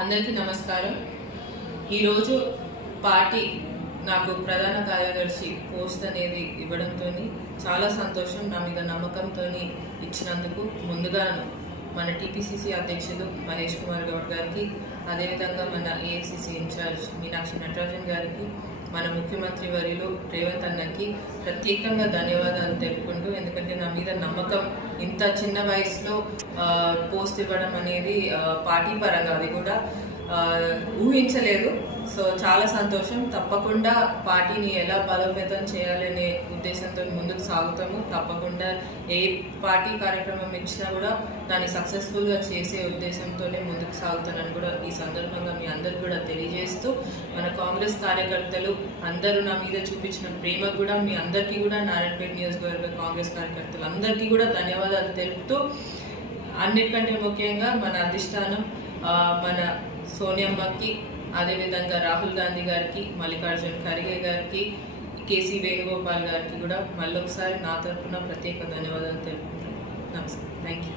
అందరికీ నమస్కారం. ఈరోజు పార్టీ నాకు ప్రధాన కార్యదర్శి పోస్ట్ అనేది ఇవ్వడంతో చాలా సంతోషం. నా మీద నమ్మకంతో ఇచ్చినందుకు ముందుగాను మన టీపీసీసీ అధ్యక్షులు మహేష్ కుమార్ గౌడ్ గారికి, అదేవిధంగా మన ఏఐసీసీ ఇన్ఛార్జ్ మీనాక్షి నటరాజన్ గారికి, మన ముఖ్యమంత్రి వర్యులు రేవంత్ అన్నకి ప్రత్యేకంగా ధన్యవాదాలు తెలుపుకుంటూ, ఎందుకంటే నా మీద నమ్మకం ఇంత చిన్న వయసులో పోస్ట్ ఇవ్వడం అనేది పార్టీ పరంగా అది కూడా ఊహించలేదు. సో చాలా సంతోషం. తప్పకుండా పార్టీని ఎలా బలోపేతం చేయాలనే ఉద్దేశంతో ముందుకు సాగుతాము. తప్పకుండా ఏ పార్టీ కార్యక్రమం ఇచ్చినా కూడా దాన్ని సక్సెస్ఫుల్గా చేసే ఉద్దేశంతోనే ముందుకు సాగుతానని కూడా ఈ సందర్భంగా మీ అందరికి కూడా తెలియజేస్తూ, మన కాంగ్రెస్ కార్యకర్తలు అందరూ నా మీద చూపించిన ప్రేమకు కూడా మీ అందరికీ కూడా నారాయణపేట నియోజకవర్గ కాంగ్రెస్ కార్యకర్తలు అందరికీ కూడా ధన్యవాదాలు తెలుపుతూ, అన్నిటికంటే ముఖ్యంగా మన అధిష్టానం మన సోనియమ్మకి, అదేవిధంగా రాహుల్ గాంధీ గారికి, మల్లికార్జున ఖర్గే గారికి, కేసీ వేణుగోపాల్ గారికి కూడా మళ్ళొకసారి నా తరఫున ప్రత్యేక ధన్యవాదాలు తెలుపుతున్నాను. నమస్తే. Thank you.